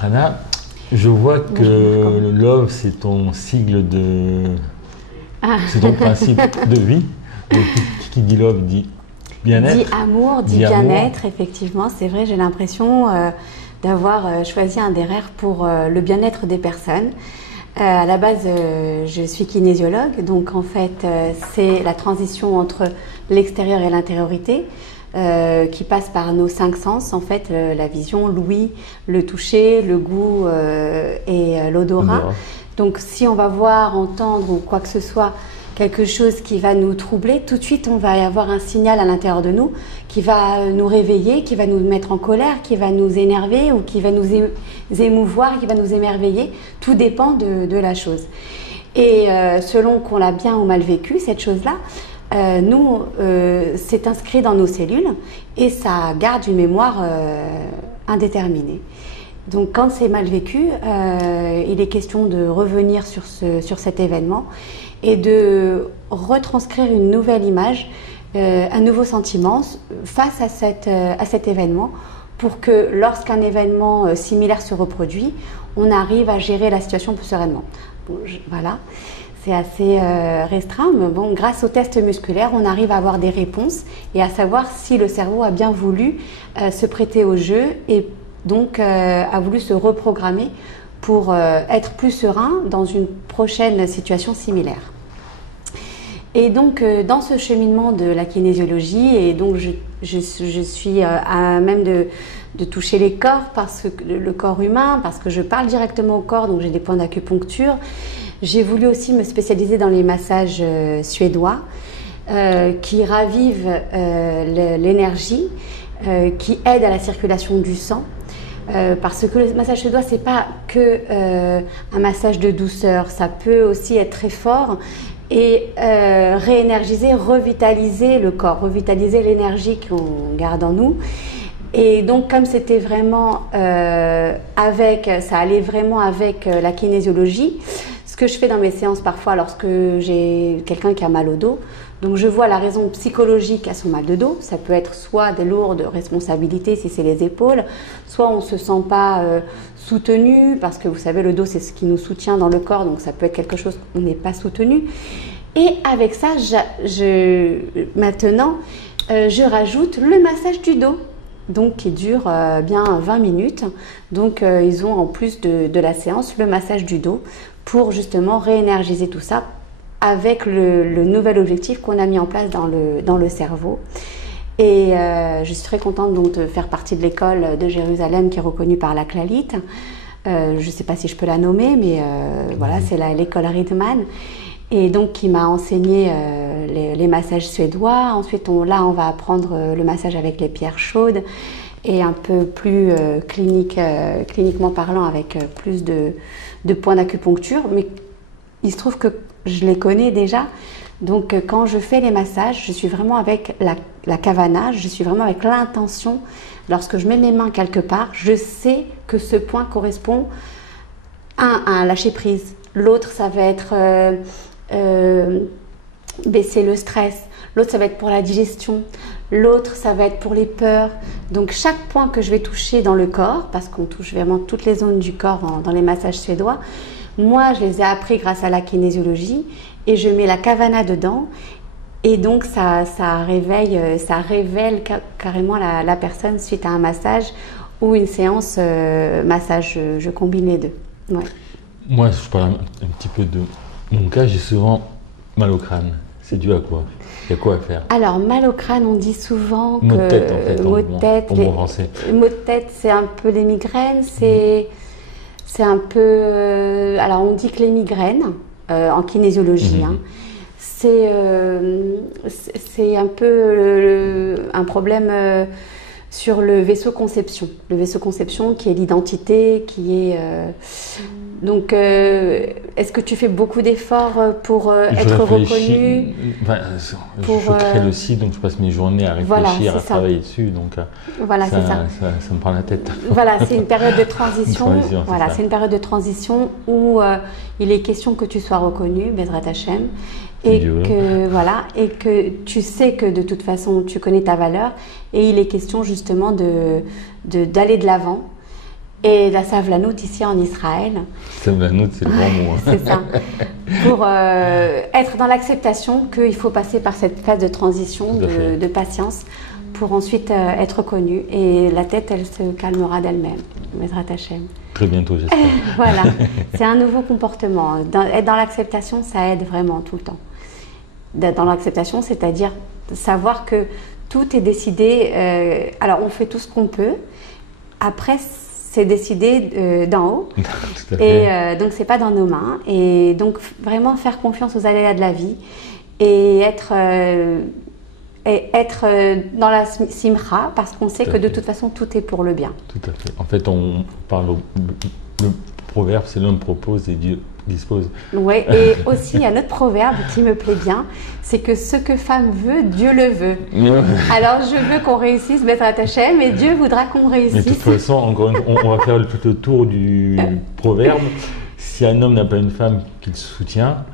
Rana, je vois que le love, c'est ton sigle de... C'est ton principe de vie. Donc, qui dit love dit bien-être. Dit amour, dit bien-être, effectivement. C'est vrai, j'ai l'impression d'avoir choisi un des RER pour le bien-être des personnes. À la base, je suis kinésiologue, donc en fait, c'est la transition entre l'extérieur et l'intériorité qui passe par nos 5 sens, en fait, la vision, l'ouïe, le toucher, le goût et l'odorat. Donc si on va voir, entendre ou quoi que ce soit, quelque chose qui va nous troubler, tout de suite on va y avoir un signal à l'intérieur de nous qui va nous réveiller, qui va nous mettre en colère, qui va nous énerver ou qui va nous émouvoir, qui va nous émerveiller. Tout dépend de la chose. Et selon qu'on l'a bien ou mal vécu, cette chose-là, c'est inscrit dans nos cellules et ça garde une mémoire indéterminée. Donc quand c'est mal vécu, il est question de revenir sur cet événement et de retranscrire une nouvelle image, un nouveau sentiment face à cet événement pour que lorsqu'un événement similaire se reproduit, on arrive à gérer la situation plus sereinement. Bon, voilà, c'est assez restreint, mais bon, grâce aux tests musculaires, on arrive à avoir des réponses et à savoir si le cerveau a bien voulu se prêter au jeu et donc a voulu se reprogrammer pour être plus serein dans une prochaine situation similaire. Et donc dans ce cheminement de la kinésiologie, et donc je suis à même de toucher les corps, le corps humain, parce que je parle directement au corps, donc j'ai des points d'acupuncture. J'ai voulu aussi me spécialiser dans les massages suédois qui ravivent l'énergie, qui aident à la circulation du sang. Parce que le massage suédois, c'est pas que un massage de douceur, ça peut aussi être très fort et réénergiser, revitaliser le corps, revitaliser l'énergie qu'on garde en nous. Et donc comme c'était vraiment ça allait vraiment avec la kinésiologie, ce que je fais dans mes séances parfois lorsque j'ai quelqu'un qui a mal au dos, donc je vois la raison psychologique à son mal de dos. Ça peut être soit des lourdes responsabilités si c'est les épaules, soit on ne se sent pas soutenu parce que vous savez le dos c'est ce qui nous soutient dans le corps, donc ça peut être quelque chose où on n'est pas soutenu. Et avec ça, maintenant, je rajoute le massage du dos, donc qui dure bien 20 minutes. Donc ils ont en plus de la séance le massage du dos pour justement réénergiser tout ça avec le nouvel objectif qu'on a mis en place dans le cerveau. Et je suis très contente donc de faire partie de l'école de Jérusalem qui est reconnue par la Clalit. Je ne sais pas si je peux la nommer, mais voilà, c'est l'école Ritman. Et donc qui m'a enseigné les massages suédois. Ensuite, on va apprendre le massage avec les pierres chaudes et un peu plus cliniquement parlant avec plus de points d'acupuncture. Mais il se trouve que je les connais déjà. Donc quand je fais les massages, je suis vraiment avec la kavana, je suis vraiment avec l'intention. Lorsque je mets mes mains quelque part, je sais que ce point correspond à un lâcher prise. L'autre, ça va être baisser le stress. L'autre, ça va être pour la digestion. L'autre, ça va être pour les peurs. Donc chaque point que je vais toucher dans le corps, parce qu'on touche vraiment toutes les zones du corps dans les massages suédois, moi, je les ai appris grâce à la kinésiologie et je mets la kavana dedans et donc ça révèle carrément la personne suite à un massage ou une séance massage. Je combine les deux. Ouais. Moi, je parle un petit peu de mon cas. J'ai souvent mal au crâne. C'est dû à quoi? Il y a quoi à faire? Alors, mal au crâne, on dit souvent que... Maux de tête, en fait. Maux de tête, pour mon français. Maux de tête, c'est un peu les migraines. C'est un peu... alors, on dit que les migraines, en kinésiologie, hein, c'est un peu un problème sur le vaisseau conception. Le vaisseau conception qui est l'identité, qui est... Donc, est-ce que tu fais beaucoup d'efforts pour être reconnu? Je crée le site, donc je passe mes journées à réfléchir, à travailler dessus. Donc, voilà, c'est ça. Ça me prend la tête. Voilà, c'est une période de transition. Voilà, c'est une période de transition où il est question que tu sois reconnu, Bezrat Hashem, et que tu sais que de toute façon tu connais ta valeur, et il est question justement d'aller de l'avant. Et la savlanout ici en Israël. Savlanout, c'est le grand mot. Hein. C'est ça. Pour être dans l'acceptation qu'il faut passer par cette phase de transition, de patience, pour ensuite être connue. Et la tête, elle se calmera d'elle-même. Bezrat Hashem. Très bientôt, j'espère. Voilà. C'est un nouveau comportement. Être dans l'acceptation, ça aide vraiment tout le temps. Dans l'acceptation, c'est-à-dire savoir que tout est décidé. Alors, on fait tout ce qu'on peut. Après, c'est décidé d'en haut. Tout à fait. Et donc, c'est pas dans nos mains. Et donc, vraiment faire confiance aux aléas de la vie et être dans la simcha, parce qu'on sait que de toute façon, tout est pour le bien. Tout à fait. En fait, on parle le proverbe, c'est l'homme propose et Dieu dispose. Oui, et aussi, il y a un autre proverbe qui me plaît bien, c'est que ce que femme veut, Dieu le veut. Alors, je veux qu'on réussisse, Bezrat Hashem, et Dieu voudra qu'on réussisse. Mais de toute façon, encore on va faire le tour du proverbe. Si un homme n'a pas une femme qu'il soutient,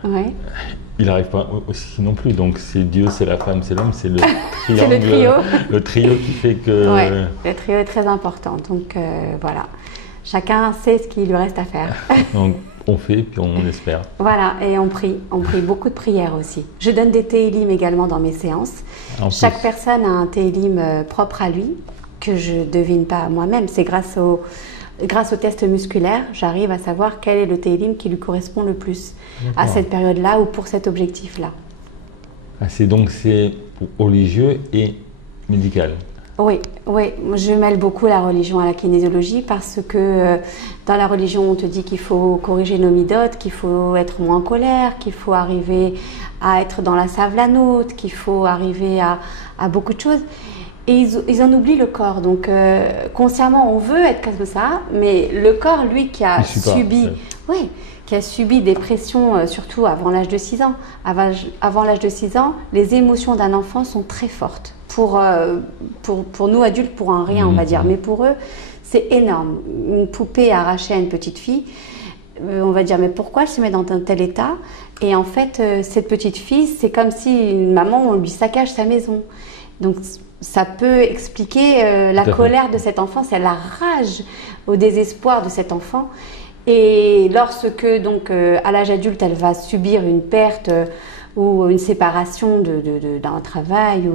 il n'arrive pas aussi non plus. Donc, c'est Dieu, c'est la femme, c'est l'homme, c'est le triangle. C'est le trio. Le trio qui fait que... Oui, le trio est très important. Donc, voilà. Chacun sait ce qu'il lui reste à faire. Donc, on fait, puis on espère. Voilà, et on prie beaucoup de prières aussi. Je donne des télim également dans mes séances. Chaque personne a un télim propre à lui, que je ne devine pas moi-même. C'est grâce au test musculaire, j'arrive à savoir quel est le télim qui lui correspond le plus à cette période-là ou pour cet objectif-là. Ah, c'est religieux et médical. Oui, je mêle beaucoup la religion à la kinésiologie parce que dans la religion, on te dit qu'il faut corriger nos midotes, qu'il faut être moins en colère, qu'il faut arriver à être dans la savlanout, qu'il faut arriver à beaucoup de choses. Et ils en oublient le corps. Donc, consciemment, on veut être comme ça, mais le corps, lui, qui a subi des pressions, surtout avant l'âge de 6 ans. Avant l'âge de 6 ans, les émotions d'un enfant sont très fortes. Pour nous adultes, pour un rien, on va dire. Mais pour eux, c'est énorme. Une poupée arrachée à une petite fille, on va dire, mais pourquoi elle se met dans un tel état? Et en fait, cette petite fille, c'est comme si une maman, on lui saccage sa maison. Donc, ça peut expliquer la colère de cet enfant, c'est la rage au désespoir de cet enfant. Et lorsque, donc, à l'âge adulte, elle va subir une perte ou une séparation d'un travail,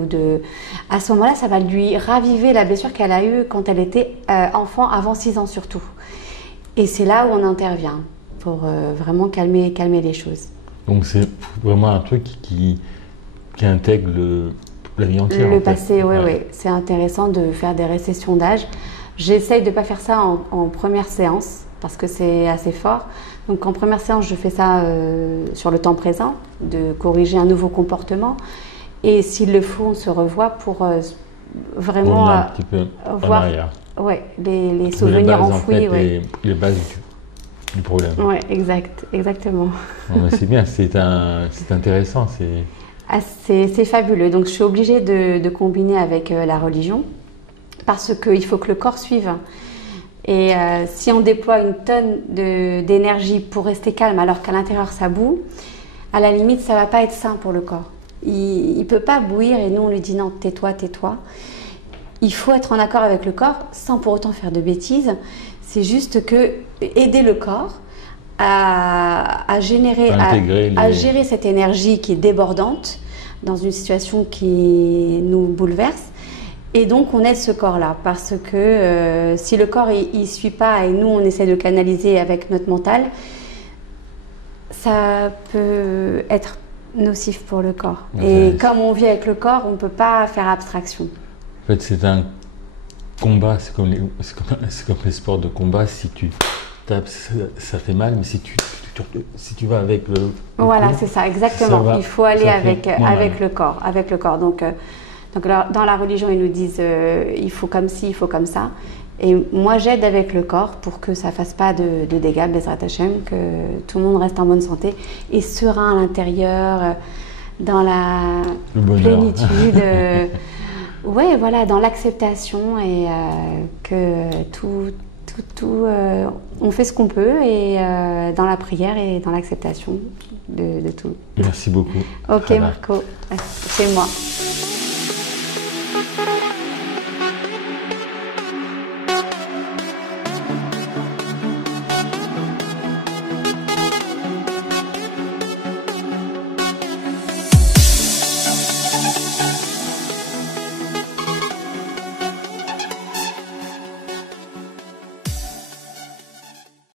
à ce moment-là, ça va lui raviver la blessure qu'elle a eue quand elle était enfant, avant 6 ans surtout. Et c'est là où on intervient pour vraiment calmer les choses. Donc c'est vraiment un truc qui intègre la vie entière. Le passé, oui. C'est intéressant de faire des récessions d'âge. J'essaye de ne pas faire ça en première séance parce que c'est assez fort. Donc en première séance, je fais ça sur le temps présent, de corriger un nouveau comportement. Et s'il le faut, on se revoit pour vraiment un petit peu voir les souvenirs enfouis. En fait, les bases du problème. Oui, exactement. C'est bien, c'est intéressant. C'est fabuleux. Donc je suis obligée de combiner avec la religion parce qu'il faut que le corps suive. Et si on déploie une tonne d'énergie pour rester calme alors qu'à l'intérieur ça boue, à la limite ça ne va pas être sain pour le corps. Il ne peut pas bouillir et nous on lui dit non, tais-toi. Il faut être en accord avec le corps sans pour autant faire de bêtises. C'est juste que aider le corps à gérer cette énergie qui est débordante dans une situation qui nous bouleverse. Et donc, on aide ce corps-là parce que si le corps ne suit pas et nous, on essaie de canaliser avec notre mental, ça peut être nocif pour le corps. Et comme on vit avec le corps, on ne peut pas faire abstraction. En fait, c'est un combat, c'est comme les sports de combat. Si tu tapes, ça fait mal, mais si tu vas avec le voilà, c'est ça, exactement. Il faut aller avec le corps. Donc, dans la religion, ils nous disent il faut comme ci, il faut comme ça. Et moi, j'aide avec le corps pour que ça ne fasse pas de dégâts, Bezrat Hashem, que tout le monde reste en bonne santé et serein à l'intérieur, dans la plénitude. Dans l'acceptation et que on fait ce qu'on peut et dans la prière et dans l'acceptation de tout. Merci beaucoup. Ok, Marco, c'est moi.